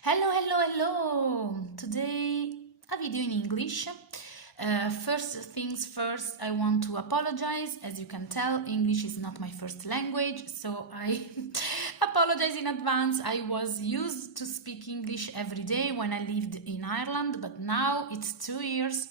Hello, hello, hello! Today a video in English. First things first, I want to apologize. As you can tell, English is not my first language, so I apologize in advance. I was used to speak English every day when I lived in Ireland, but now it's 2 years,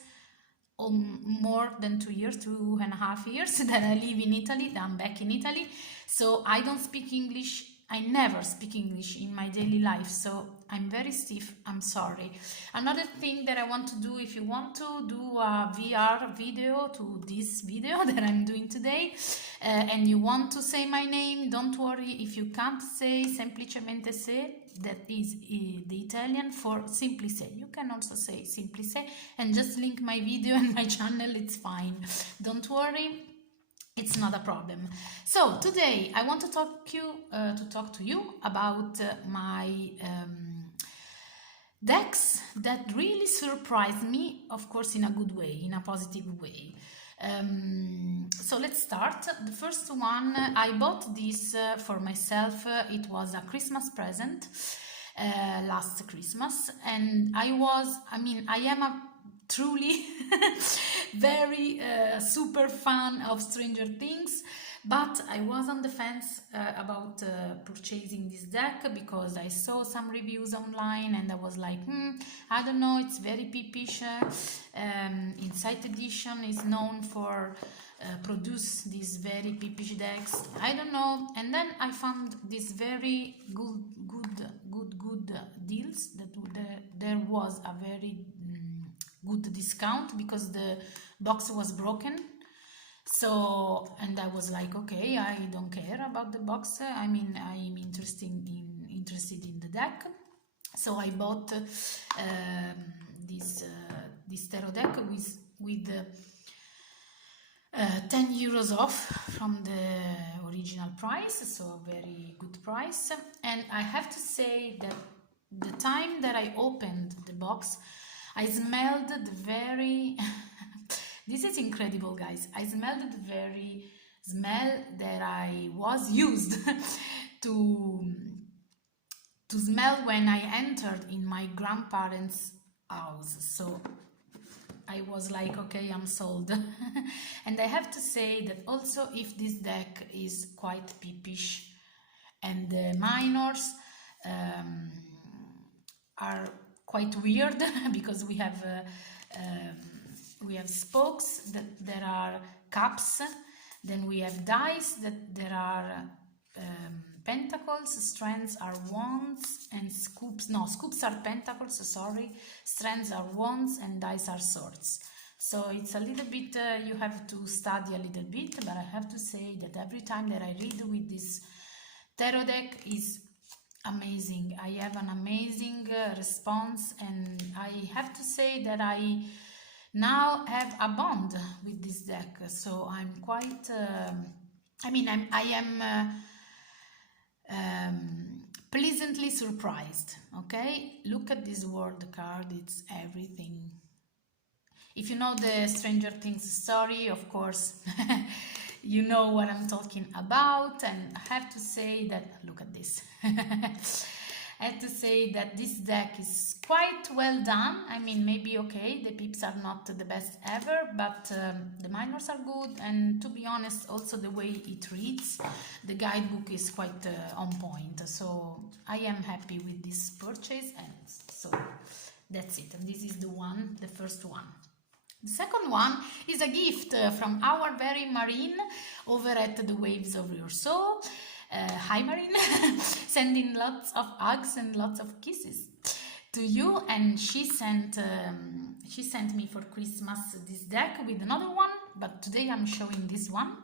or more than 2 years, 2.5 years that I live in Italy, that I'm back in Italy. So I don't speak English. I never speak English in my daily life, so I'm very stiff, I'm sorry. Another thing that I want to do, if you want to do a VR video to this video that I'm doing today, and you want to say my name, don't worry if you can't say Semplicemente SE, that is the Italian for Simply Say. You can also say Simply Say and just link my video and my channel, it's fine. Don't worry. It's not a problem. So today I want to talk to you about my decks that really surprised me, of course in a good way, in a positive way. So let's start. The first one, I bought this for myself. It was a Christmas present last Christmas, and I am a truly very super fan of Stranger Things, but I was on the fence about purchasing this deck because I saw some reviews online and I was like, I don't know, it's very peepish. Insight Edition is known for produce these very peepish decks. I don't know, and then I found these very good deals. There was a very good discount because the box was broken. So, and I was like, okay, I don't care about the box. I mean, I'm interested in the deck. So I bought this tarot deck with 10 euros off from the original price, so a very good price. And I have to say that the time that I opened the box, I smelled the very, this is incredible guys, I smelled the very smell that I was used to smell when I entered in my grandparents' house. So I was like, okay, I'm sold. And I have to say that also if this deck is quite peepish and the minors are quite weird because we have spokes that there are cups, then we have dice that there are pentacles, strands are wands, and scoops are pentacles, sorry, strands are wands, and dice are swords. So it's a little bit, you have to study a little bit, but I have to say that every time that I read with this tarot deck is amazing. I have an amazing response, and I have to say that I now have a bond with this deck. So I'm quite, I am pleasantly surprised. Okay, look at this world card, it's everything. If you know the Stranger Things story, of course, you know what I'm talking about, and I have to say that, look at this. I have to say that this deck is quite well done. I mean, maybe, okay, the pips are not the best ever, but the minors are good, and to be honest, also the way it reads, the guidebook is quite on point. So I am happy with this purchase, and so that's it. And this is the first one. The second one is a gift from our very Marine over at the Waves of Your Soul. Hi Marine, sending lots of hugs and lots of kisses to you, and she sent me for Christmas this deck with another one, but today I'm showing this one,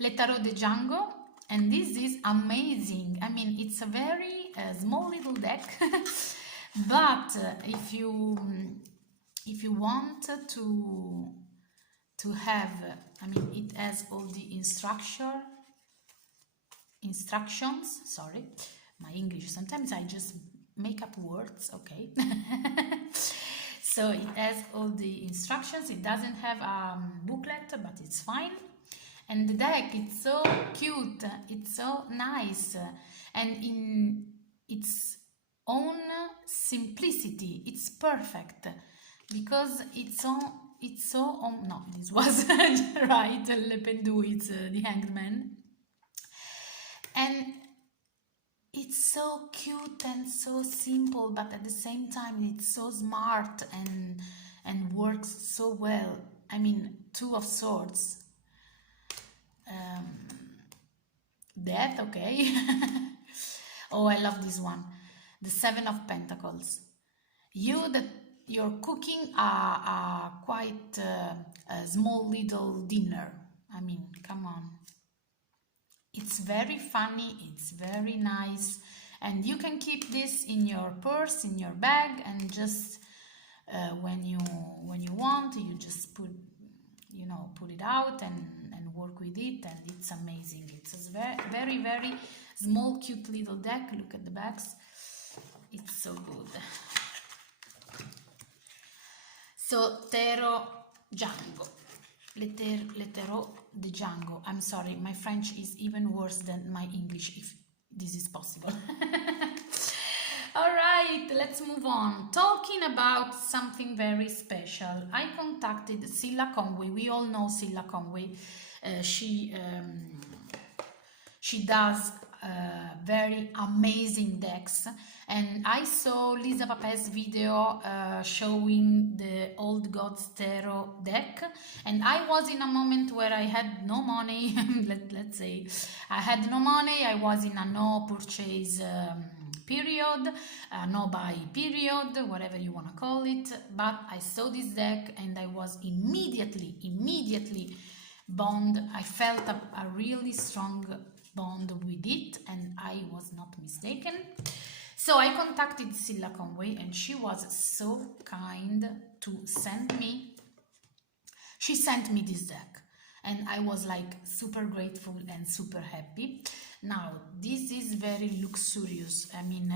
Le Tarot de Django, and this is amazing. I mean, it's a very small little deck, but if you want to have, I mean, it has all the instructions, sorry, my English, sometimes I just make up words, okay. So it has all the instructions. It doesn't have a booklet, but it's fine. And the deck, it's so cute, it's so nice, and in its own simplicity. It's perfect because it's so no, this was right, Le Pendu, it's the Hanged Man, and it's so cute and so simple, but at the same time it's so smart and works so well. I mean, Two of Swords, Death, okay. Oh, I love this one, the Seven of Pentacles. You're cooking a quite a small little dinner. I mean, come on. It's very funny, it's very nice, and you can keep this in your purse, in your bag, and just when you want, you just put it out and work with it, and it's amazing. It's a very, very small, cute little deck. Look at the backs. It's so good. So, Tarot Django. Le Tarot de Django. I'm sorry, my French is even worse than my English, if this is possible. All right, let's move on. Talking about something very special, I contacted Cilla Conway. We all know Cilla Conway. She does very amazing decks, and I saw Lisa Papez video showing the Old Gods Tarot deck, and I was in a moment where I had no money. let's say I had no money. I was in a no purchase period, no buy period, whatever you want to call it, but I saw this deck and I was immediately bond. I felt a really strong bond with it, and I was not mistaken. So I contacted Cilla Conway, and she was so kind to send me this deck, and I was like super grateful and super happy. Now, this is very luxurious. I mean,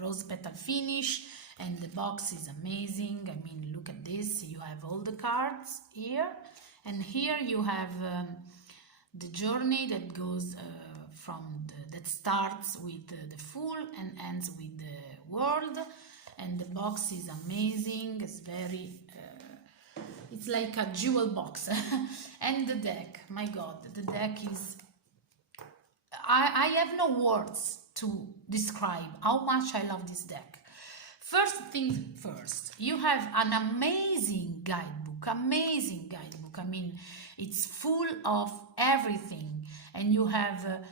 rose petal finish, and the box is amazing. I mean, look at this. You have all the cards here, and here you have the journey that goes that starts with the Fool and ends with the World, and the box is amazing. It's very it's like a jewel box. And the deck, my god, the deck is, I have no words to describe how much I love this deck. First things first, you have an amazing guidebook. I mean, it's full of everything, and you have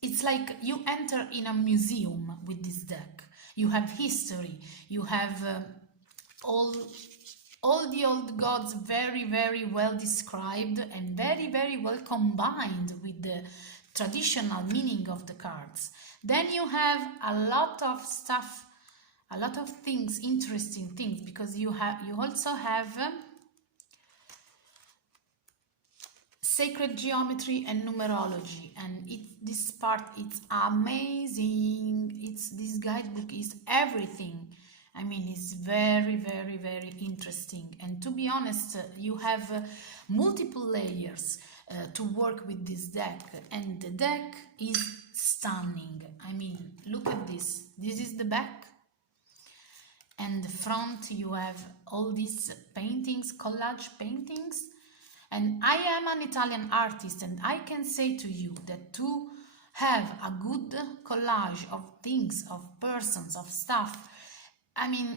it's like you enter in a museum with this deck. You have history, you have all the old gods very, very well described and very, very well combined with the traditional meaning of the cards. Then you have a lot of stuff, a lot of things, interesting things, because you also have sacred geometry and numerology, and this part, it's amazing. This guidebook is everything. I mean, it's very, very, very interesting, and to be honest, you have multiple layers to work with this deck, and the deck is stunning. I mean, look at this. This is the back, and the front you have all these paintings, collage paintings. And I am an Italian artist, and I can say to you that to have a good collage of things, of persons, of stuff, I mean,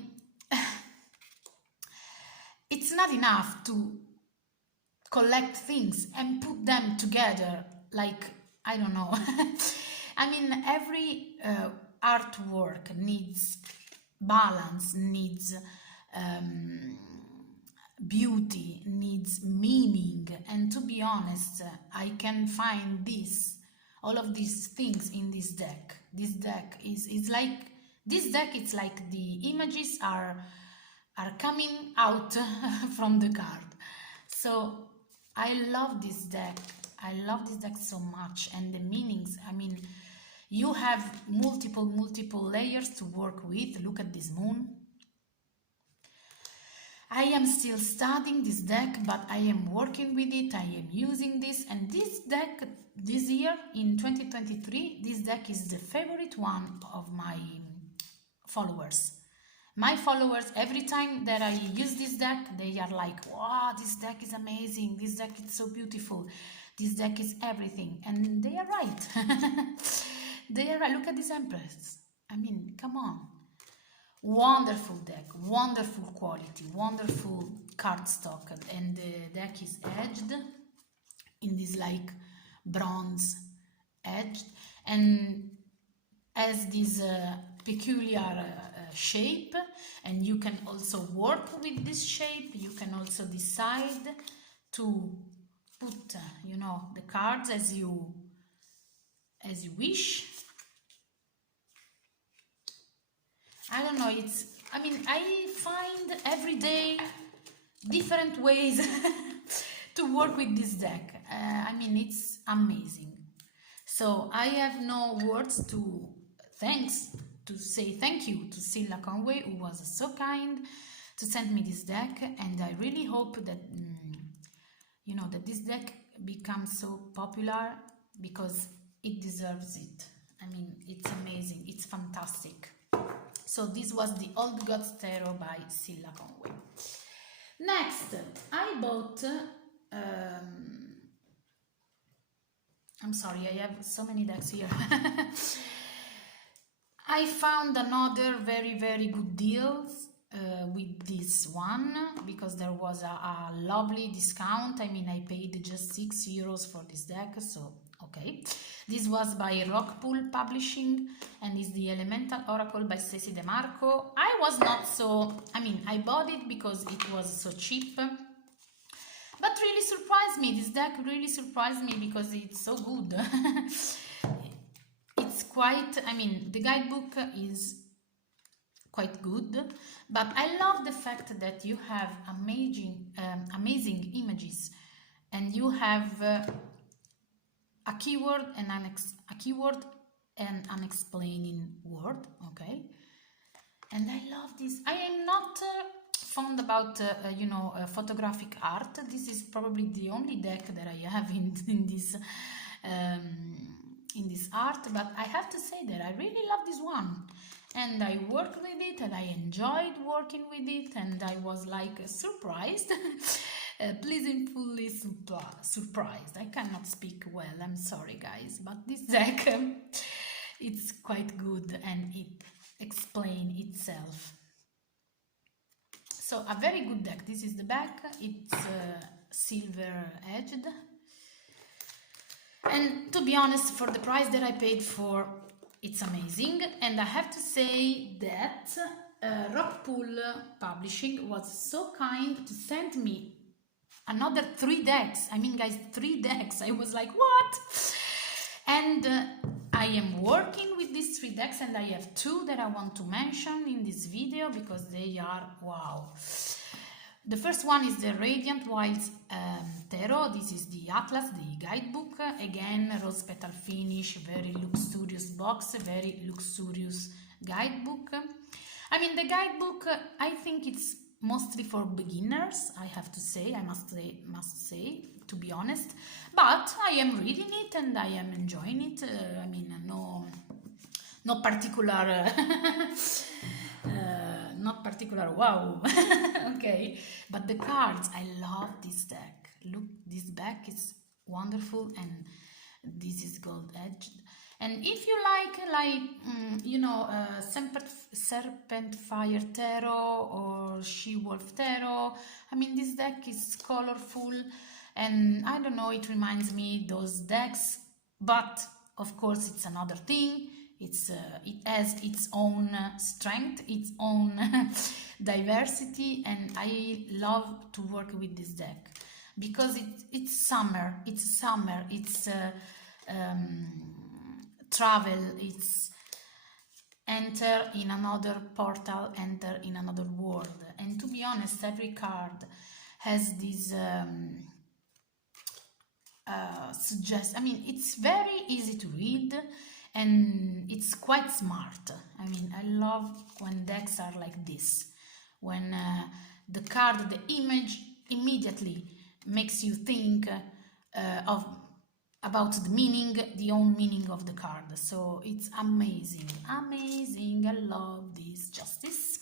it's not enough to collect things and put them together like, I don't know. I mean, every artwork needs balance, needs beauty, needs meaning, and to be honest, I can find all of these things in this deck. This deck is like, this deck, it's like the images are coming out from the card. So I love this deck. I love this deck so much, and the meanings, I mean, you have multiple layers to work with. Look at this moon. I am still studying this deck, but I am working with it. I am using this, and this deck, this year in 2023, this deck is the favorite one of my followers. My followers, every time that I use this deck, they are like, wow, this deck is amazing, this deck is so beautiful, this deck is everything. And they are right. They are right. Look at this Empress. I mean, come on. Wonderful deck, wonderful quality, wonderful cardstock. And the deck is edged in this like bronze edge and has this peculiar shape, and you can also work with this shape. You can also decide to put you know, the cards as you wish. I don't know, I mean, I find every day different ways to work with this deck. I mean, it's amazing. So I have no words to say thank you to Cilla Conway, who was so kind to send me this deck, and I really hope that you know, that this deck becomes so popular, because it deserves it. I mean, it's amazing, it's fantastic. So this was the Old Gods Tarot by Cilla Conway. Next, I bought I'm sorry, I have so many decks here. I found another very good deals with this one, because there was a lovely discount. I mean, I paid just €6 for this deck, so okay. This was by Rockpool Publishing, and is the Elemental Oracle by Stacey DeMarco. I was not so, I mean, I bought it because it was so cheap, but really surprised me. This deck really surprised me because it's so good. It's quite, I mean, the guidebook is quite good, but I love the fact that you have amazing images, and you have a keyword and an unexplaining word, okay? And I love this. I am not fond about you know, photographic art. This is probably the only deck that I have in this art, but I have to say that I really love this one, and I worked with it, and I enjoyed working with it, and I was like surprised. Pleasantly surprised. I cannot speak well, I'm sorry guys, but this deck it's quite good, and it explains itself. So a very good deck. This is the back. It's silver edged, and to be honest, for the price that I paid for, it's amazing. And I have to say that Rockpool Publishing was so kind to send me another 3 decks. I mean, guys, 3 decks. I was like, what? And I am working with these 3 decks, and I have 2 that I want to mention in this video because they are wow. The first one is the Radiant Wilds Tarot. This is the Atlas, the guidebook. Again, rose petal finish, very luxurious box, very luxurious guidebook. I mean, the guidebook, I think it's mostly for beginners, I have to say, I must say, to be honest, but I am reading it and I am enjoying it. I mean, no particular not particular wow. Okay, but the cards, I love this deck. Look, this back is wonderful, and this is gold edged. And if you like you know, Serpent Fire Tarot or She-Wolf Tarot, I mean, this deck is colorful, and I don't know, it reminds me those decks, but of course it's another thing. It has its own strength, its own diversity, and I love to work with this deck because it's summer, it's travel, it's enter in another portal, enter in another world. And to be honest, every card has this I mean, it's very easy to read, and it's quite smart. I mean, I love when decks are like this, when the card, the image immediately makes you think of about the meaning, the own meaning of the card. So it's amazing, amazing. I love this justice.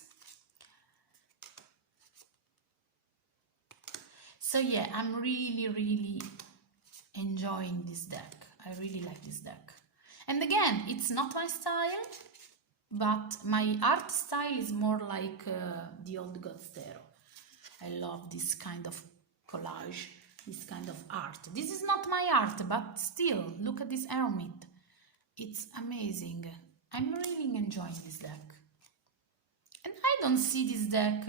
So yeah, I'm really enjoying this deck. I really like this deck. And again, it's not my style, but my art style is more like the old God's Tarot. I love this kind of collage, this kind of art. This is not my art, but still, look at this hermit. It's amazing. I'm really enjoying this deck. And I don't see this deck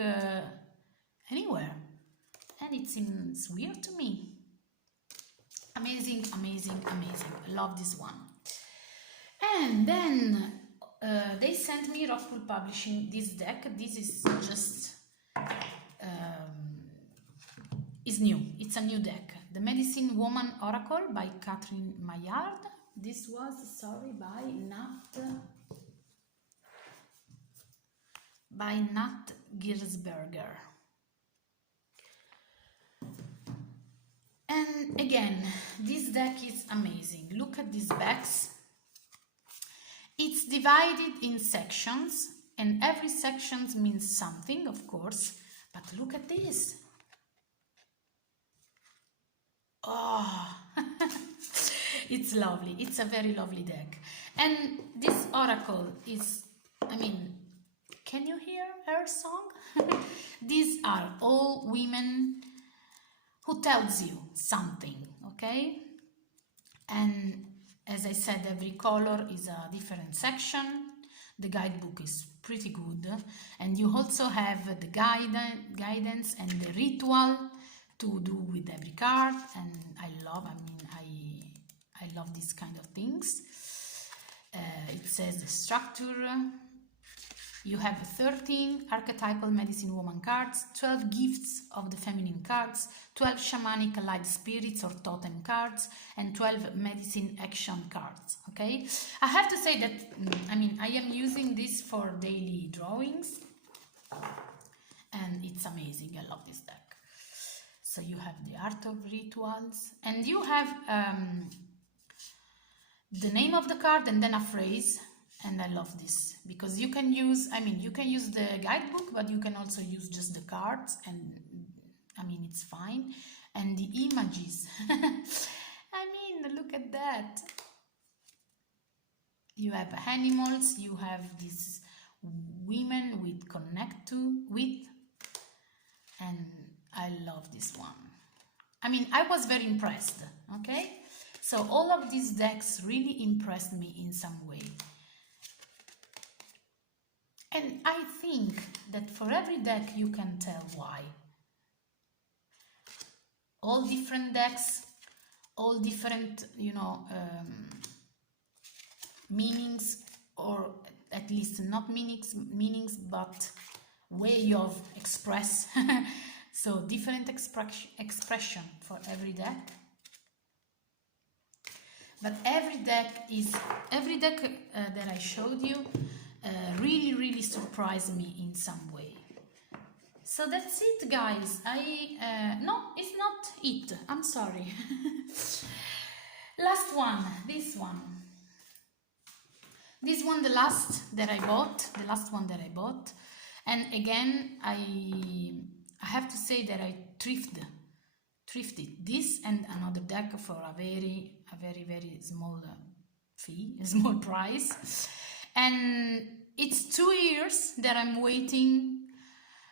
anywhere. And it seems weird to me. Amazing, amazing, amazing. I love this one. And then they sent me, Rockpool Publishing, this deck. This is just is new. It's a new deck. The Medicine Woman Oracle by Catherine Maillard. This was, sorry, by Nat Giersberger. And again, this deck is amazing. Look at these backs. It's divided in sections, and every section means something, of course. But look at this. Oh, it's lovely. It's a very lovely deck. And this oracle is, I mean, can you hear her song? These are all women who tells you something, okay? And as I said, every color is a different section. The guidebook is pretty good. And you also have the guidance and the ritual to do with every card. And I love these kind of things. It says the structure. You have 13 archetypal medicine woman cards, 12 gifts of the feminine cards, 12 shamanic allied spirits or totem cards, and 12 medicine action cards, okay? I have to say that, I am using this for daily drawings, and it's amazing. I love this deck. So you have the art of rituals, and you have the name of the card and then a phrase. And I love this because you can use, you can use the guidebook, but you can also use just the cards, and it's fine. And the images, look at that. You have animals, you have these women with connect to with, and I love this one. I was very impressed, okay? So all of these decks really impressed me in some way. And I think that for every deck you can tell why. All different decks, all different, meanings, or at least not meanings, but way of express. So different expression for every deck. But every deck that I showed you really surprised me in some way. So that's it, guys. No, it's not it. I'm sorry. Last one, this one. This one, the last one that I bought. And again, I have to say that I thrifted this and another deck for a very small fee, a small price. And it's 2 years that I'm waiting.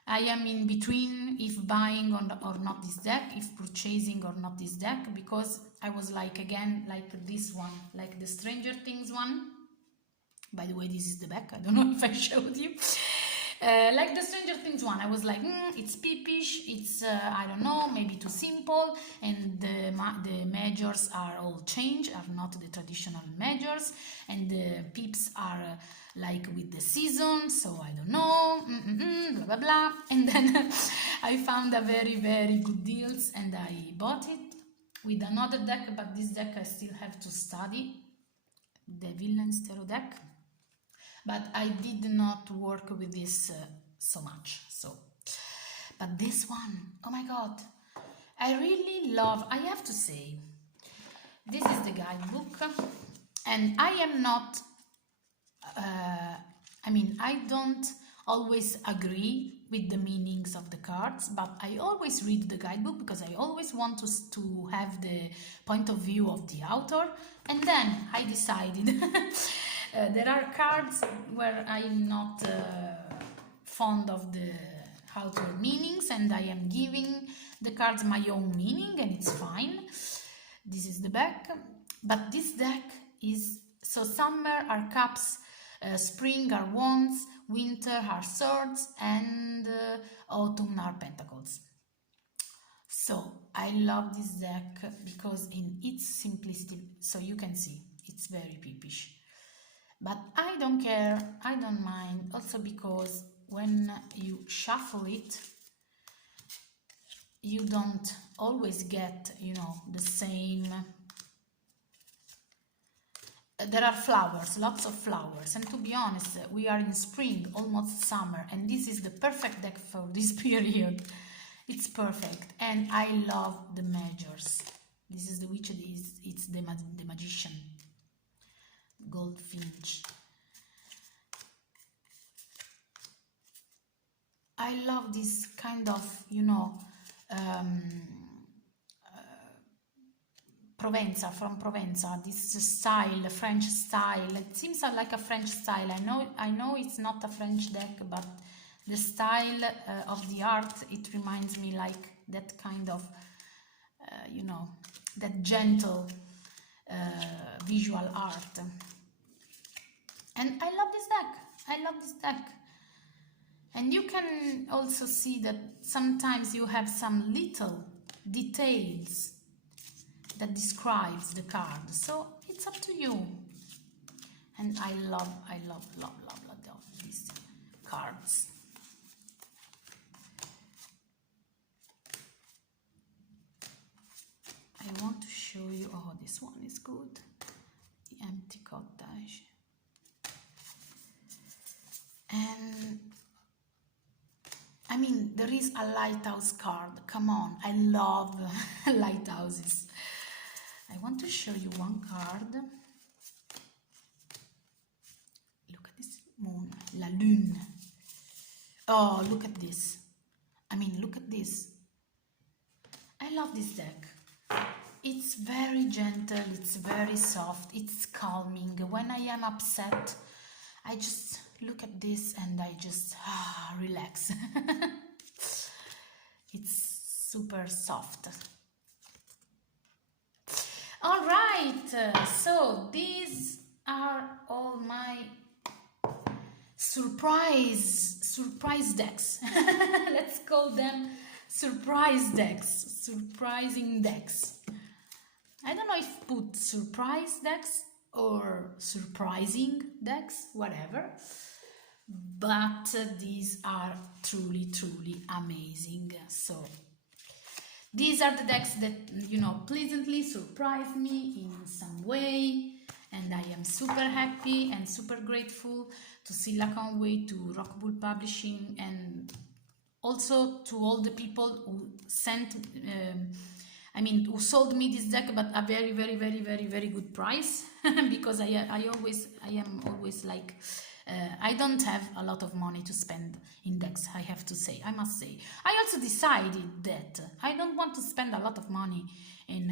I am in between if buying or not this deck, if purchasing or not this deck, because I was like, again, like this one, like the Stranger Things one. By the way, this is the back. I don't know if I showed you. Like the Stranger Things one, I was like, it's peepish, it's, I don't know, maybe too simple, and the measures are all changed, are not the traditional measures, and the peeps are like with the season, so I don't know, blah, blah, blah. And then I found a very good deals, and I bought it with another deck, but this deck I still have to study, the Villain's Tarot deck. But I did not work with this so much. But this one, oh my god, I really love, I have to say, This is the guidebook, and I am not, I don't always agree with the meanings of the cards, but I always read the guidebook because I always want to have the point of view of the author, and then I decided there are cards where I'm not fond of the author meanings, and I am giving the cards my own meaning, and it's fine. This is the back, but this deck is, so summer are cups, spring are wands, winter are swords, and autumn are pentacles. So I love this deck because in its simplicity, so you can see it's very peepish, but I don't care, I don't mind, also because when you shuffle it, you don't always get, the same. There are flowers, lots of flowers, and to be honest, we are in spring, almost summer, and this is the perfect deck for this period. It's perfect, and I love the measures. This is the witch, it's the magician, goldfinch. I love this kind of, from Provenza, this style, French style. It seems like a French style. I know it's not a French deck, but the style of the art, it reminds me like that kind of, that gentle visual art. And I love this deck. I love this deck. And you can also see that sometimes you have some little details that describes the card, so it's up to you. And I love these cards. I want to show you, oh, this one is good, the empty cottage. And there is a lighthouse card. Come on, I love lighthouses. I want to show you one card. Look at this moon, la lune. Oh, look at this. Look at this. I love this deck. It's very gentle, it's very soft, it's calming. When I am upset, I just look at this and I just relax. It's super soft. All right, so these are all my surprise decks. Let's call them surprise decks, surprising decks. I don't know if put surprise decks or surprising decks, whatever, but these are truly amazing. So these are the decks that, pleasantly surprised me in some way, and I am super happy and super grateful to Cilla, Conway, to Rockpool Publishing, and also to all the people who sent, who sold me this deck, but a very good price, because I am always like, I don't have a lot of money to spend in decks, I have to say, I must say. I also decided that I don't want to spend a lot of money in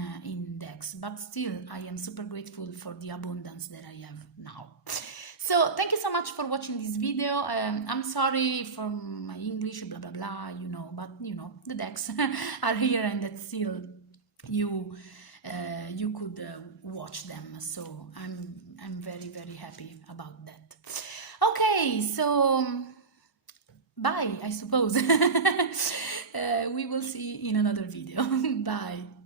decks, but still I am super grateful for the abundance that I have now. So thank you so much for watching this video. I'm sorry for my English, blah blah blah, but the decks are here, and that still you could watch them. So I'm very happy about that. Okay, so bye, I suppose. We will see in another video. Bye.